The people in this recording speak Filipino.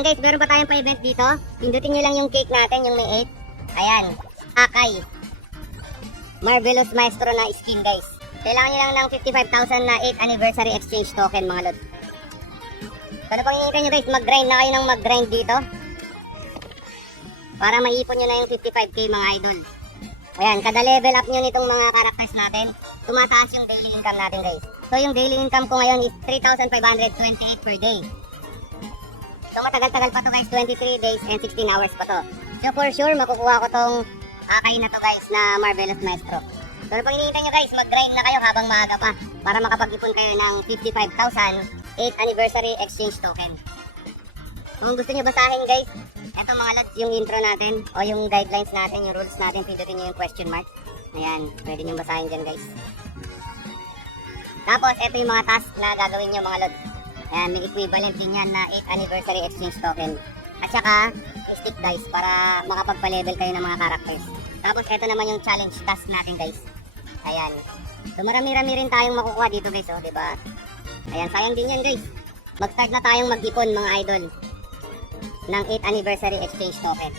Ayan guys, meron pa tayong pa-event dito. Pindutin nyo lang yung cake natin, yung may 8. Ayan, Akay. Marvelous Maestro na skin guys. Kailangan nyo lang ng 55,000 na 8th anniversary exchange token mga lods. So ano pang hinihintay nyo guys, mag-grind na kayo ng mag-grind dito. Para maipon nyo na yung 55k mga idol. Ayan, kada level up nyo nitong mga characters natin, tumataas yung daily income natin guys. So yung daily income ko ngayon is 3,528 per day. So matagal-tagal pa to guys, 23 days and 16 hours pa to. So for sure, makukuha ko tong Akay na to guys na Marvelous Maestro. So ano pang hinihintay nyo guys, mag-grind na kayo habang maaga pa para makapag-ipon kayo ng 55,000 8th anniversary exchange token. Kung gusto nyo basahin guys, eto mga lods, yung intro natin o yung guidelines natin, yung rules natin, pindutin nyo yung question mark. Ayan, pwede nyo basahin dyan guys. Tapos eto yung mga task na gagawin nyo mga lods. Ayan, may equivalent din yan na 8th anniversary exchange token. At saka, stick dice para makapagpa-level kayo ng mga characters. Tapos eto naman yung challenge task natin guys. Ayan. So marami-rami rin tayong makukuha dito guys, oh, diba? Ayan, sayang din yan guys. Mag-start na tayong mag-ipon mga idol ng 8th anniversary exchange token.